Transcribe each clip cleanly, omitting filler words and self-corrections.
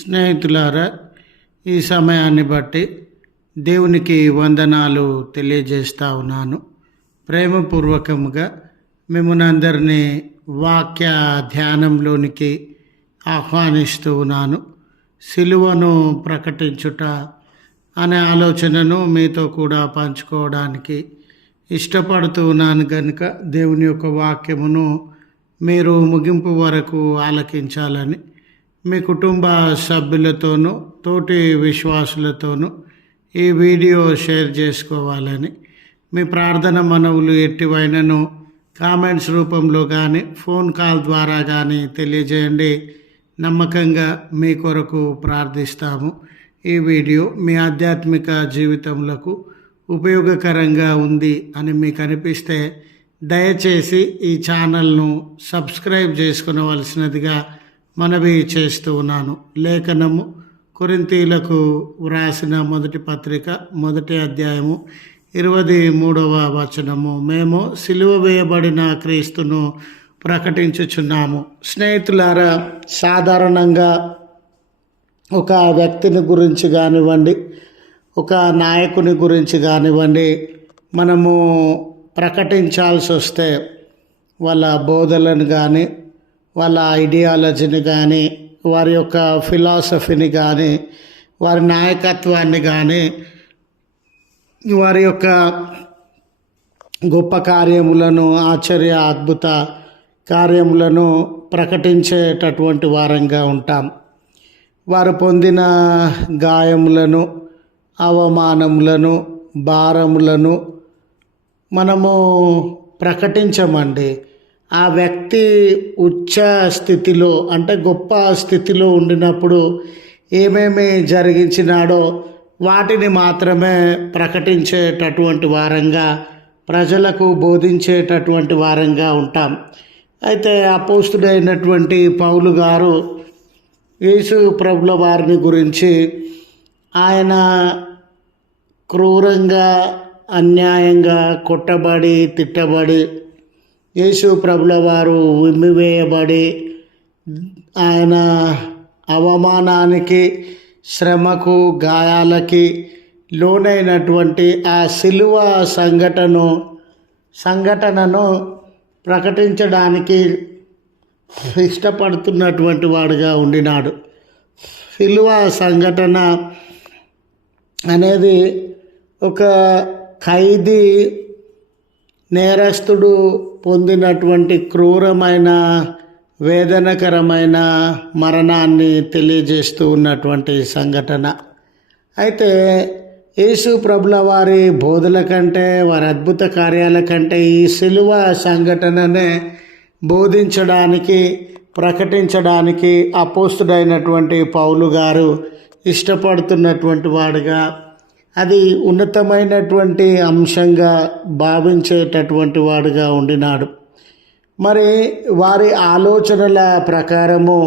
స్నేహితులారా, ఈ సమయాన్ని బట్టి దేవునికి వందనాలు తెలియజేస్తా ఉన్నాను. ప్రేమపూర్వకముగా మిమ్మల్ని అందరినీ వాక్య ధ్యానంలోనికి ఆహ్వానిస్తూ ఉన్నాను. సిలువను ప్రకటించుట అనే ఆలోచనను మీతో కూడా పంచుకోవడానికి ఇష్టపడుతూ ఉన్నాను. కనుక దేవుని యొక్క వాక్యమును మీరు ముగింపు వరకు ఆలకించాలని మీ కుటుంబ సభ్యులతోనూ తోటి విశ్వాసులతోనూ ఈ వీడియో షేర్ చేసుకోవాలని, మీ ప్రార్థన మనవులు ఎట్టివైనను కామెంట్స్ రూపంలో కానీ ఫోన్ కాల్ ద్వారా కానీ తెలియజేయండి. నమ్మకంగా మీ కొరకు ప్రార్థిస్తాము. ఈ వీడియో మీ ఆధ్యాత్మిక జీవితములకు ఉపయోగకరంగా ఉంది అని మీకు అనిపిస్తే దయచేసి ఈ ఛానల్ను సబ్స్క్రైబ్ చేసుకునవలసినదిగా మనవి చేస్తూ ఉన్నాను. లేఖనము కొరింథీయులకు వ్రాసిన మొదటి పత్రిక 1వ అధ్యాయము 23వ వచనము. మేము సిలువ వేయబడిన క్రీస్తును ప్రకటించుచున్నాము. స్నేహితులారా, సాధారణంగా ఒక వ్యక్తిని గురించి కానివ్వండి, ఒక నాయకుని గురించి కానివ్వండి, మనము ప్రకటించాల్సి వస్తే వాళ్ళ బోధలను కానీ, వాళ్ళ ఐడియాలజీని కానీ, వారి యొక్క ఫిలాసఫీని కానీ, వారి నాయకత్వాన్ని కానీ, వారి యొక్క గొప్ప కార్యములను, ఆశ్చర్య అద్భుత కార్యములను ప్రకటించేటటువంటి వారంగా ఉంటాం. వారు పొందిన గాయములను, అవమానములను, భారములను మనము ప్రకటించమండి. ఆ వ్యక్తి ఉచ్చ స్థితిలో, అంటే గొప్ప స్థితిలో ఉండినప్పుడు ఏమేమి జరిగించినాడో వాటిని మాత్రమే ప్రకటించేటటువంటి వారంగా, ప్రజలకు బోధించేటటువంటి వారంగా ఉంటాం. అయితే అపోస్తుడైనటువంటి పౌలు గారు యేసు ప్రభుల వారిని గురించి, ఆయన క్రూరంగా అన్యాయంగా కొట్టబడి తిట్టబడి, యేసు ప్రభుల వారు ఉమ్మివేయబడి, ఆయన అవమానానికి, శ్రమకు, గాయాలకి లోనైనటువంటి ఆ సిలువ సంఘటనను ప్రకటించడానికి ఇష్టపడుతున్నటువంటి వాడుగా ఉండినాడు. సిలువ సంఘటన అనేది ఒక ఖైదీ, నేరస్తుడు పొందినటువంటి క్రూరమైన, వేదనకరమైన మరణాన్ని తెలియజేస్తూ ఉన్నటువంటి సంఘటన. అయితే యేసు ప్రభుల వారి బోధల కంటే, వారి అద్భుత కార్యాల కంటే ఈ సిలువ సంఘటననే బోధించడానికి, ప్రకటించడానికి అపోస్తుడైనటువంటి పౌలు గారు ఇష్టపడుతున్నటువంటి వాడుగా, అది ఉన్నతమైనటువంటి అంశంగా భావించేటటువంటి వాడుగా ఉండినాడు. మరి వారి ఆలోచనల ప్రకారము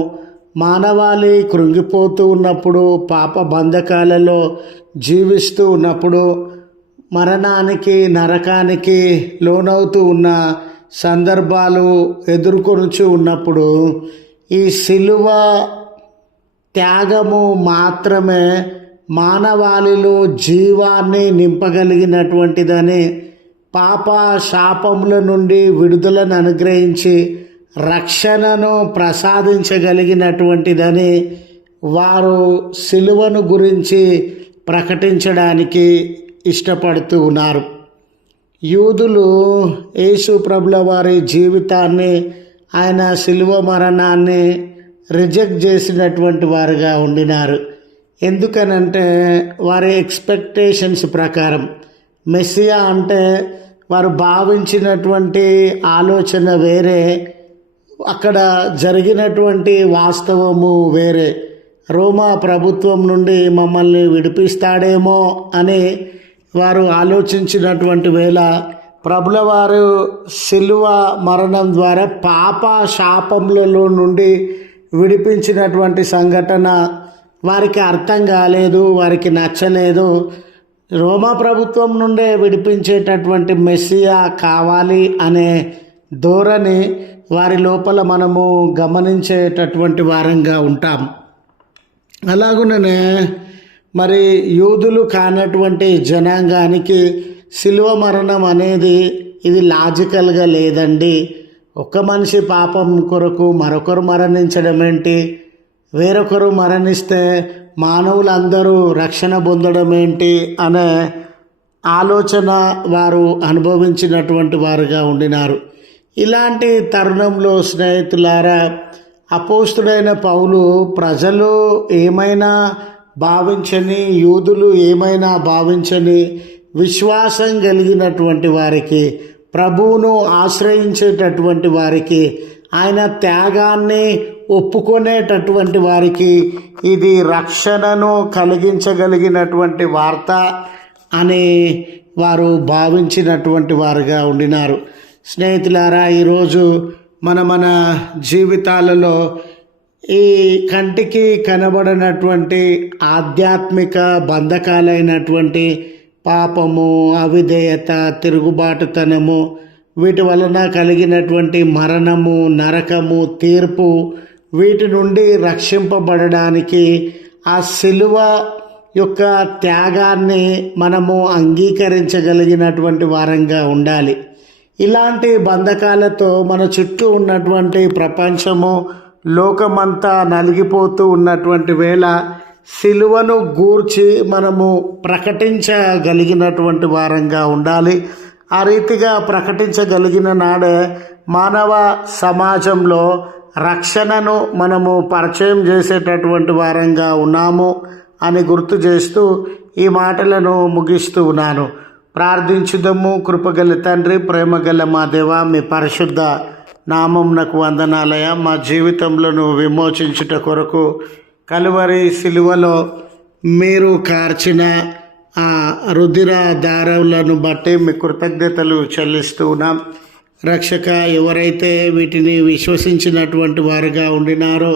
మానవాళి కృంగిపోతూ ఉన్నప్పుడు, పాప బంధకాలలో జీవిస్తూ ఉన్నప్పుడు, మరణానికి, నరకానికి లోనవుతూ ఉన్న సందర్భాలు ఎదుర్కొనుచూ ఉన్నప్పుడు, ఈ సిలువ త్యాగము మాత్రమే మానవాళిలో జీవాన్ని నింపగలిగినటువంటిదని, పాప శాపముల నుండి విడుదలను అనుగ్రహించి రక్షణను ప్రసాదించగలిగినటువంటిదని వారు సిలువను గురించి ప్రకటించడానికి ఇష్టపడుతూ ఉన్నారు. యూదులు యేసు ప్రభుల వారి జీవితాన్ని, ఆయన సిలువ మరణాన్ని రిజెక్ట్ చేసినటువంటి వారుగా ఉండినారు. ఎందుకనంటే వారి ఎక్స్పెక్టేషన్స్ ప్రకారం మెస్సియా అంటే వారు భావించినటువంటి ఆలోచన వేరే, అక్కడ జరిగినటువంటి వాస్తవము వేరే. రోమా ప్రభుత్వం నుండి మమ్మల్ని విడిపిస్తాడేమో అని వారు ఆలోచించినటువంటి వేళ, ప్రభుల వారు సిలువ మరణం ద్వారా పాప శాపములలో నుండి విడిపించినటువంటి సంఘటన వారికి అర్థం కాలేదు, వారికి నచ్చలేదు. రోమా ప్రభుత్వం నుండే విడిపించేటటువంటి మెస్సియా కావాలి అనే ధోరణి వారి లోపల మనము గమనించేటటువంటి వారంగా ఉంటాం. అలాగుననే మరి యూదులు కానటువంటి జనాంగానికి శిలువ మరణం అనేది ఇది లాజికల్గా లేదండి. ఒక్క మనిషి పాపం కొరకు మరొకరు మరణించడం ఏంటి, వేరొకరు మరణిస్తే మానవులందరూ రక్షణ పొందడం ఏంటి అనే ఆలోచన వారు అనుభవించినటువంటి వారుగా ఉండినారు. ఇలాంటి తరుణంలో స్నేహితులారా, అపోస్తుడైన పౌలు ప్రజలు ఏమైనా భావించని, యూదులు ఏమైనా భావించని విశ్వాసం కలిగినటువంటి వారికి, ప్రభువును ఆశ్రయించేటటువంటి వారికి, ఆయన త్యాగాన్ని ఒప్పుకునేటటువంటి వారికి ఇది రక్షణను కలిగించగలిగినటువంటి వార్త అని వారు భావించినటువంటి వారుగా ఉండినారు. స్నేహితులారా, ఈరోజు మన జీవితాలలో ఈ కంటికి కనబడినటువంటి ఆధ్యాత్మిక బంధకాలైనటువంటి పాపము, అవిధేయత, తిరుగుబాటుతనము, వీటి వలన కలిగినటువంటి మరణము, నరకము, తీర్పు, వీటి నుండి రక్షింపబడడానికి ఆ శిలువ యొక్క త్యాగాన్ని మనము అంగీకరించగలిగినటువంటి వారంగా ఉండాలి. ఇలాంటి బంధకాలతో మన చుట్టూ ఉన్నటువంటి ప్రపంచము, లోకమంతా నలిగిపోతూ ఉన్నటువంటి వేళ సిలువను గూర్చి మనము ప్రకటించగలిగినటువంటి వారంగా ఉండాలి. ఆ రీతిగా ప్రకటించగలిగిన నాడే మానవ సమాజంలో రక్షణను మనము పరిచయం చేసేటటువంటి వారంగా ఉన్నాము అని గుర్తు చేస్తూ ఈ మాటలను ముగిస్తూ ఉన్నాను. ప్రార్థించుదము. కృపగల తండ్రి, ప్రేమగల మా దేవ, మీ పరిశుద్ధ నామమునకు వందనాలయ. మా జీవితంలో నువ్వు విమోచించుట కొరకు కలువరి సిలువలో మీరు కార్చిన ఆ రుధిర ధారలను బట్టి మీ కృతజ్ఞతలు చెల్లిస్తూ ఉన్నాం. రక్షక, ఎవరైతే వీటిని విశ్వసించినటువంటి వారుగా ఉండినారో,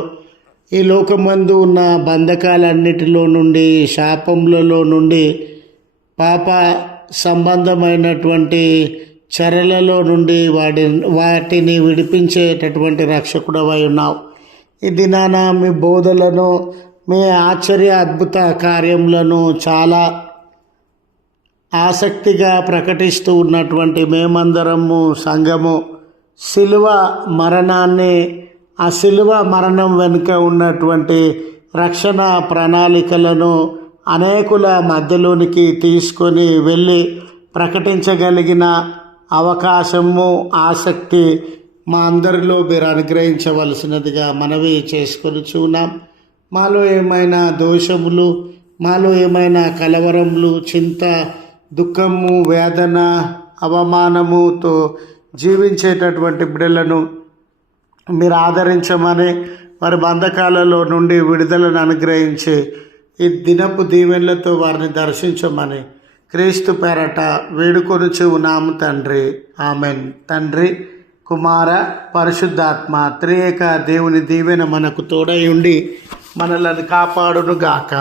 ఈ లోకమందు ఉన్న బంధకాలన్నిటిలో నుండి, శాపములలో నుండి, పాప సంబంధమైనటువంటి చెరలలో నుండి వాటిని విడిపించేటటువంటి రక్షకుడవై ఉన్నావు. ఈ దినాన మీ బోధలను, మీ ఆశ్చర్య అద్భుత కార్యములను చాలా ఆసక్తిగా ప్రకటిస్తూ ఉన్నటువంటి మేమందరము సంఘము శిలువ మరణాన్ని, ఆ శిలువ మరణం వెనుక ఉన్నటువంటి రక్షణ ప్రణాళికలను అనేకుల మధ్యలోనికి తీసుకొని వెళ్ళి ప్రకటించగలిగిన అవకాశము, ఆసక్తి మా అందరిలో మీరు అనుగ్రహించవలసినదిగా మనవి చేసుకొని చూన్నాం. మాలో ఏమైనా దోషములు, మాలో ఏమైనా కలవరములు, చింత, దుఃఖము, వేదన, అవమానముతో జీవించేటటువంటి బిడ్డలను మీరు ఆదరించమని, వారి బంధకాలలో నుండి విడుదలను అనుగ్రహించి ఈ దినపు దీవెనలతో వారిని దర్శించమని క్రీస్తు పేరట వేడుకొనుచు ఉన్నాము తండ్రి. ఆమెన్. తండ్రి, కుమార, పరిశుద్ధాత్మ త్రియేక దేవుని దీవెన మనకు తోడై ఉండి మనలను కాపాడును గాక.